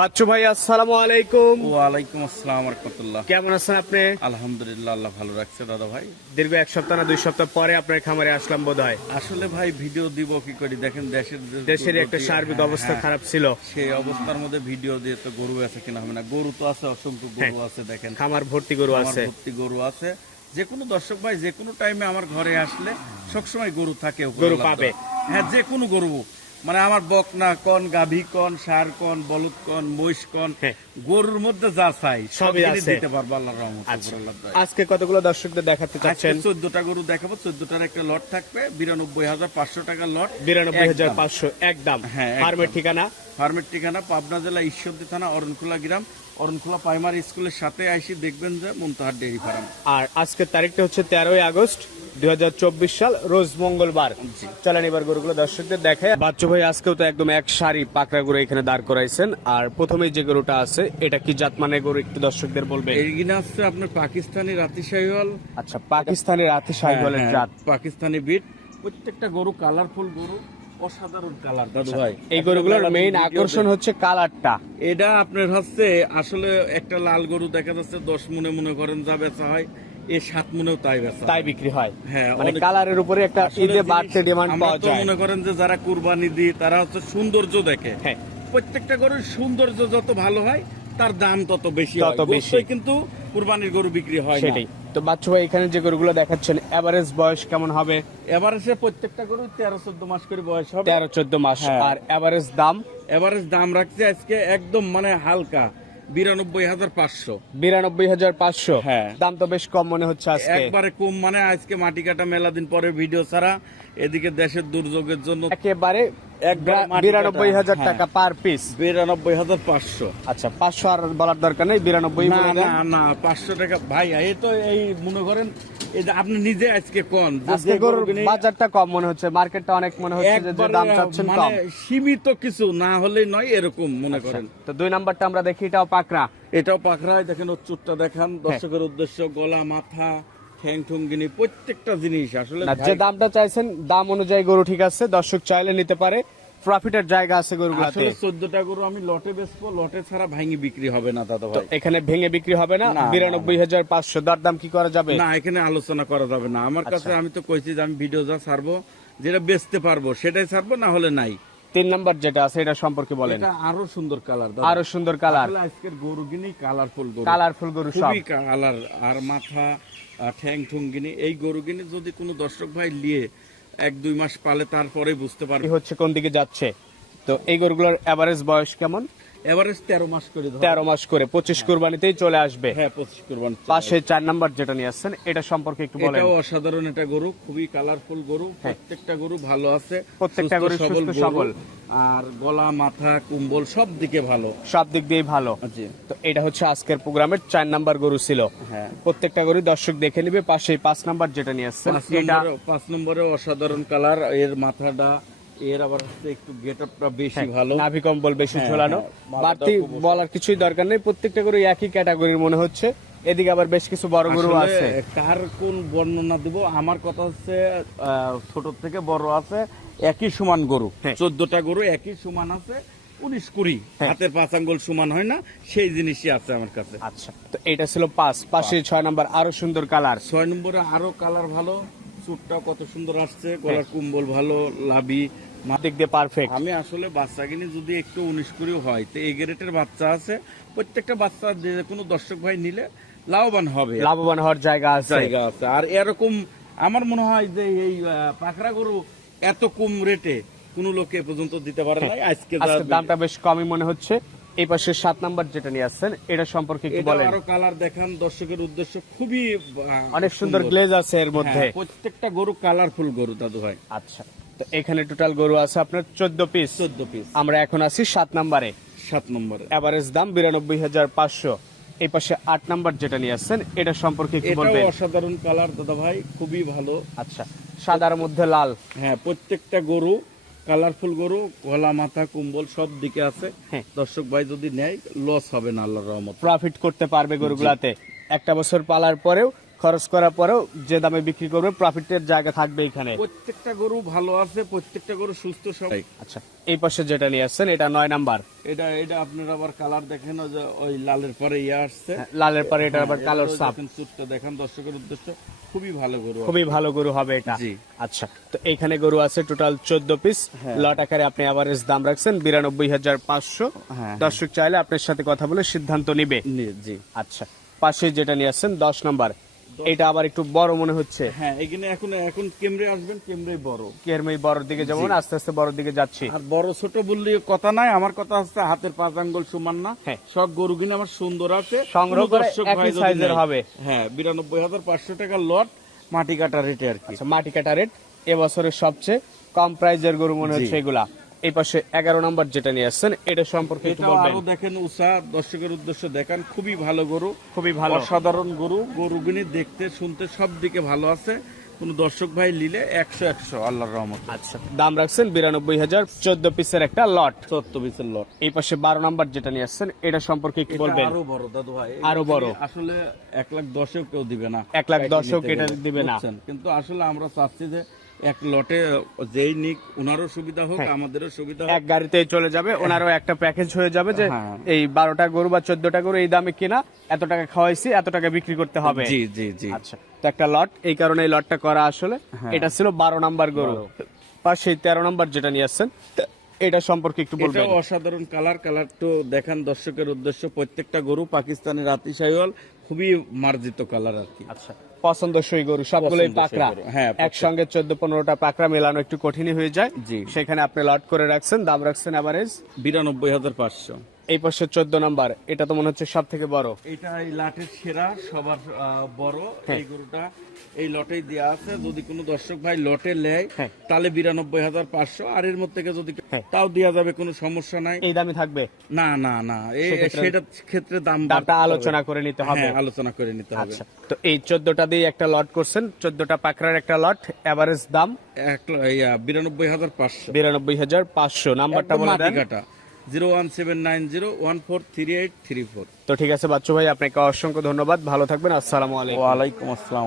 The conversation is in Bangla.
বাচ্চু ভাই আসসালামু আলাইকুম। ওয়ালাইকুম আসসালাম রহমতুল্লাহ। কেমন আছেন আপনি? আলহামদুলিল্লাহ আল্লাহ ভালো রাখছে দাদা ভাই। দীর্ঘ এক সপ্তাহ না দুই সপ্তাহ পরে আপনার খামারে আসলাম বোধ হয় আসলে ভাই ভিডিও দিব কি করি? দেখেন দেশের দেশের একটা সার্বিক হ্যাঁ, অবস্থা হ্যাঁ, খারাপ ছিল। সেই অবস্থার মধ্যে ভিডিও দিয়ে তো গরু আছে কিনা হবে না। গরু তো আছে অসংখ্য গরু আছে দেখেন। খামার ভর্তি গরু আছে। ভর্তি গরু আছে। যে কোনো দর্শক ভাই যে কোনো টাইমে আমার ঘরে আসলে সবসময় গরু থাকে গরু পাবে। হ্যাঁ যে কোনো গরু। মানে আমার বকনা কন গাভী কন সার কন বলদ কন মহিষ কন হ্যাঁ। গরুর মধ্যে যা চাই সবই আছে। দিতে পারব আল্লাহর রহমত আচ্ছা। আজকে কতগুলো দর্শকদের দেখাতে চাচ্ছেন চোদ্দটা গরু দেখাবো চোদ্দটার একটা লট থাকবে বিরানব্বই হাজার পাঁচশো টাকা লট বিরানব্বই হাজার একদম। পাঁচশো একদম হ্যাঁ, একদম। ফার্মের ঠিকানা ফার্মের ঠিকানা পাবনা জেলা ঈশ্বরদী থানা অরণখোলা গ্রাম অরণখোলা প্রাইমারি স্কুলের সাথে আইসি দেখবেন যে মুনতাহার ডেয়ারি ফার্ম আর আজকের তারিখটা হচ্ছে তেরোই আগস্ট দুই হাজার চব্বিশ সাল রোজ মঙ্গলবার। চলেন এবার গরুগুলো দর্শকদের দেখে বাচ্চু ভাই আজকেও তো একদম এক সারি পাকড়া গরু এখানে দাঁড় করাইছেন। আর প্রথমেই যে গরুটা আছে এটা কি জাতমানের গরু একটু দর্শকদের বলবে এইগুলো হচ্ছে আপনার পাকিস্তানি রাতি শাহিওয়াল আচ্ছা পাকিস্তানের রাতে সাইকেলের হ্যাঁ, জাত। পাকিস্তানি বিট প্রত্যেকটা গরু কালারফুল গরু অসাধারণ কালার দাদু ভাই। এই গরুগুলোর মেইন আকর্ষণ হচ্ছে কালারটা এটা আপনার হচ্ছে আসলে একটা লাল গরু দেখা যাচ্ছে দশ মনে মনে করেন যা বেচা হয়। এ সাত মনেও তাই বেচা তাই বিক্রি হয়। হ্যাঁ, মানে কালারের উপরে একটা ঈদে বাড়তে ডিমান্ড পাওয়া যায়। মনে করেন যে যারা কুরবানি দিই তারা হচ্ছে সৌন্দর্য দেখে। হ্যাঁ। প্রত্যেকটা গরুর সৌন্দর্য যত ভালো হয় তার দাম তত বেশি তত বেশি। কিন্তু কুরবানির গরু বিক্রি হয় সেটাই। তো বাচ্চু ভাই এখানে যে গরুগুলো দেখাচ্ছেন এভারেজ বয়স কেমন হবে? এসে প্রত্যেকটা গরু তেরো চোদ্দ মাস করে বয়স হবে। তেরো চোদ্দ মাস। হ্যাঁ। আর এভারেজ দাম? এভারেজ দাম রাখছে আজকে একদম মানে হালকা। বিরানব্বই হাজার পাঁচশো। বিরানব্বই হাজার পাঁচশো। হ্যাঁ। দাম তো বেশ কম মনে হচ্ছে আজকে। একবারে কম মানে আজকে মাটি কাটা মেলা দিন পরে ভিডিও ছাড়া এদিকে দেশের দুর্যোগের জন্য একেবারে বিরানব্বই হাজার হ্যাঁ। টাকা পার পিস বিরানব্বই হাজার পাঁচশো। আচ্ছা পাঁচশো আর বলার দরকার নেই বিরানব্বই না না না পাঁচশো টাকা। ভাই এই তো এই মনে করেন আপনি নিজে আজকে কোন বাজারটা কম মনে হচ্ছে মার্কেটটা অনেক মনে হচ্ছে যে যে দাম চাচ্ছেন কম। মানে সীমিত কিছু না হলে নয় এরকম মনে করেন। তো দুই নাম্বারটা আমরা দেখি এটাও পাকড়া। এটাও পাখরায় দেখেন চুটটা দেখান দর্শকের উদ্দেশ্য গলা মাথা ঠ্যাং ঠুঙ্গিনি প্রত্যেকটা জিনিস আসলে যে দামটা চাইছেন দাম অনুযায়ী গরু ঠিক আছে দর্শক চাইলে নিতে পারে। প্রফিটের জায়গা আছে গরুগুলোতে। আসলে চোদ্দটা গরু আমি লটে বেচবো লটে ছাড়া ভাঙি বিক্রি হবে না দাদা ভাই। এখানে ভেঙে বিক্রি হবে না না, না, বিরানব্বই হাজার পাঁচশো। দরদাম কি করা যাবে? না এখানে আলোচনা করা যাবে না। আমার আচ্ছা। কাছে আমি তো কইছি যে আমি ভিডিও যা ছাড়বো যেটা বেচতে পারব সেটাই ছাড়বো না হলে নাই। তিন নাম্বার যেটা আছে এটা সম্পর্কে বলেন। এটা আরও সুন্দর কালার আরও সুন্দর কালার। আজকের গরু গিনি কালারফুল গরু। কালারফুল গরু সব। কালার আর মাথা ঠ্যাং গিনি। এই গরু গিনি যদি কোনো দর্শক ভাই নিয়ে এক দুই মাস পালে তারপরে বুঝতে পারবে। হচ্ছে কোন দিকে যাচ্ছে। তো এই গরুগুলোর অ্যাভারেজ বয়স কেমন? এভারেজ তেরো মাস করে ধরো। তেরো মাস করে পঁচিশ কুরবানিতেই চলে আসবে। হ্যাঁ পঁচিশ করবান পাশে চার নাম্বার যেটা নিয়ে আসছেন এটা সম্পর্কে একটু বলেন। এটাও অসাধারণ একটা গরু খুবই কালারফুল গরু প্রত্যেকটা গরু ভালো আছে হ্যাঁ। প্রত্যেকটা গরু সুস্থ সবল। আর গলা মাথা কুম্বল সব দিকে ভালো। সব দিক দিয়ে ভালো। জি। তো এটা হচ্ছে আজকের প্রোগ্রামের চার নাম্বার গরু ছিল। হ্যাঁ। প্রত্যেকটা গরু দর্শক দেখে নিবে পাশে পাঁচ নাম্বার যেটা নিয়ে আসছেন এটা পাঁচ নম্বরে অসাধারণ কালারের মাথাটা এর আবার একটু গেট আপটা বেশি ভালো। নাভি কম্বল বেশি হ্যাঁ, ঝোলানো। হ্যাঁ, বাড়তি বলার কিছুই দরকার নেই। প্রত্যেকটা গরু একই ক্যাটাগরির মনে হচ্ছে। এদিকে আবার বেশ কিছু বড় গরু আছে। কার কোন বর্ণনা দিব? আমার কথা হচ্ছে ছোট থেকে বড় আছে একই সমান গরু। হ্যাঁ। চোদ্দটা গরু একই সমান আছে উনিশ কুড়ি। হাতের পাঁচ আঙ্গুল সমান হয় না সেই জিনিসই আছে আমার কাছে। আচ্ছা তো এটা ছিল পাঁচ। পাশে ছয় নম্বর আরও সুন্দর কালার। ছয় নম্বরে আরও কালার ভালো। চুটটাও কত সুন্দর আসছে গলার কুম্বল ভালো লাভি দিক দিয়ে পারফেক্ট আমি আসলে বাচ্চা কিনে যদি একটু উনিশ কুড়িও হয় তো এই গ্রেটের বাচ্চা আছে প্রত্যেকটা বাচ্চা যে কোনো দর্শক ভাই নিলে লাভবান হবে। লাভবান হওয়ার জায়গা আছে। জায়গা আছে। আর এরকম আমার মনে হয় যে এই পাখরা গরু এত কম রেটে কোন লোকে পর্যন্ত দিতে পারে নাই। আজকে দামটা বেশ কমই মনে হচ্ছে। এই পাশে সাত নাম্বার যেটা নিয়ে আসছেন এটা সম্পর্কে একটু বলেন। আরও কালার দেখান দর্শকের উদ্দেশ্য খুবই অনেক সুন্দর গ্লেজ আছে এর মধ্যে। হ্যাঁ, প্রত্যেকটা গরু কালারফুল গরু দাদু ভাই আচ্ছা। এখানে টোটাল গরু আছে আপনার চোদ্দ পিস চোদ্দ পিস আমরা এখন আছি সাত নাম্বারে। সাত নম্বরে। এভারেজ দাম বিরানব্বই হাজার পাঁচশো। এই পাশে আট নাম্বার যেটা নিয়ে আসছেন এটা সম্পর্কে এটাও বলবেন? অসাধারণ কালার দাদা ভাই খুবই ভালো। আচ্ছা সাদার মধ্যে লাল। হ্যাঁ প্রত্যেকটা গরু কালারফুল গরু গলা মাথা কুম্বল সব দিকে আছে। হ্যাঁ। দর্শক ভাই যদি নেয় লস হবে না আল্লাহর রহমত। প্রফিট করতে পারবে গরুগুলাতে। একটা বছর পালার পরেও খরচ করার পরেও যে দামে বিক্রি করবে প্রফিটের জায়গা থাকবে এখানে। প্রত্যেকটা গরু ভালো আছে প্রত্যেকটা গরু সুস্থ সবাই আচ্ছা এই পাশে যেটা নিয়ে আসছেন এটা নয় নাম্বার। এটা এটা আপনারা আবার কালার দেখেন যে ওই লালের পরে ইয়ে আসছে। লালের পরে এটা আবার কালোর এটাও সাপ। দেখেন চুটটা দেখেন দর্শকের উদ্দেশ্য খুবই ভালো গরু খুবই ভালো গরু হবে এটা। আচ্ছা তো এখানে গরু আছে টোটাল চোদ্দ পিস লট আকারে আপনি আভারেজ দাম রাখছেন বিরানব্বই হাজার পাঁচশো। হ্যাঁ। দর্শক চাইলে আপনার সাথে কথা বলে সিদ্ধান্ত নিবে। জি। আচ্ছা পাশে যেটা নিয়ে আসছেন দশ নাম্বার। এটা আবার একটু বড় মনে হচ্ছে। হ্যাঁ এখানে এখন এখন কেমরে আসবেন কেমরে বড়। কেরমই বড় দিকে যেমন আস্তে আস্তে বড় দিকে যাচ্ছি। আর বড় ছোট বললে কথা নাই আমার কথা হচ্ছে হাতের পাঁচ আঙ্গুল সমান না। হ্যাঁ। সব গরু কিনে আমার সুন্দর আছে। সংগ্রহ করে একই সাইজের হবে। হ্যাঁ বিরানব্বই হাজার পাঁচশো টাকা লট মাটি কাটা রেটে আর কি। আচ্ছা মাটি কাটা রেট এবছরের সবচেয়ে কম প্রাইজের গরু মনে হচ্ছে এগুলা। এই পাশে এগারো নম্বর যেটা নিয়ে আসছেন এটা সম্পর্কে একটু বলবেন। আরও দেখেন উষা দর্শকের উদ্দেশ্য দেখান খুবই ভালো গরু খুবই ভালো। অসাধারণ গরু গরুগুনি দেখতে শুনতে সব দিকে ভালো আছে। কোন দর্শক ভাই নিলে একশো একশো আল্লাহর রহমত। আচ্ছা দাম রাখছেন বিরানব্বই হাজার চোদ্দ পিসের একটা লট চত্ব বিশের লট এই পাশে বারো নম্বর যেটা নিয়ে আসছেন এটা সম্পর্কে একটু বলবেন। আরও বড় দাদু ভাই। আরও বড়। আসলে এক লাখ দশেও কেউ দিবে না। এক লাখ দশেও কেটে দিবে না। কিন্তু আসলে আমরা চাচ্ছি যে এক লটে যেই নিক ওনারও সুবিধা হোক হ্যাঁ। আমাদেরও সুবিধা এক গাড়িতে চলে যাবে ওনারও একটা প্যাকেজ হয়ে যাবে যে হ্যাঁ। এই বারোটা গরু বা চোদ্দটা গরু এই দামে কিনা এত টাকা খাওয়াইছি এত টাকা বিক্রি করতে হবে। জি জি জি। আচ্ছা তো একটা লট এই কারণে এই লটটা করা আসলে। হ্যাঁ। এটা ছিল বারো নাম্বার গরু। পাশে তেরো নাম্বার যেটা নিয়ে আসছেন এটা সম্পর্কে একটু বলবেন। অসাধারণ কালার কালার তো দেখান দর্শকের উদ্দেশ্য। প্রত্যেকটা গরু পাকিস্তানের রাতি সাইওয়াল খুবই মার্জিত কালার আর কি আচ্ছা পছন্দসই গরু সবগুলোই পাকড়া। হ্যাঁ, একসঙ্গে চোদ্দ পনেরোটা পাকড়া মেলানো একটু কঠিনই হয়ে যায়। জি। সেখানে আপনি লট করে রাখছেন দাম রাখছেন অ্যাভারেজ বিরানব্বই হাজার পাঁচশো। এই পাশে চোদ্দ নাম্বার এটা তো মনে হচ্ছে সব থেকে বড় এটা এই লাটের সেরা সবার বড় হ্যাঁ। এই গরুটা। এই লটেই দেওয়া আছে যদি কোনো দর্শক ভাই লটে নেয় হ্যাঁ। তাহলে বিরানব্বই হাজার পাঁচশো আর এর মধ্যে থেকে যদি হ্যাঁ। তাও দেওয়া যাবে কোনো সমস্যা নাই। এই দামে থাকবে? না না না সেটার ক্ষেত্রে দাম দামটা আলোচনা করে নিতে হবে। আলোচনা করে নিতে হবে। আচ্ছা তো এই চোদ্দটা দিয়ে একটা লট করছেন চোদ্দটা পাকড়ার একটা লট এভারেজ দাম? এক বিরানব্বই হাজার পাঁচশো। বিরানব্বই হাজার পাঁচশো নাম্বারটা বলে দেন। Zero one seven nine zero one four three eight three four. তো ঠিক আছে বাচ্চু ভাই আপনাকে অসংখ্য ধন্যবাদ। ভালো থাকবেন। আসসালামু আলাইকুম। ওয়ালাইকুম আসসালাম।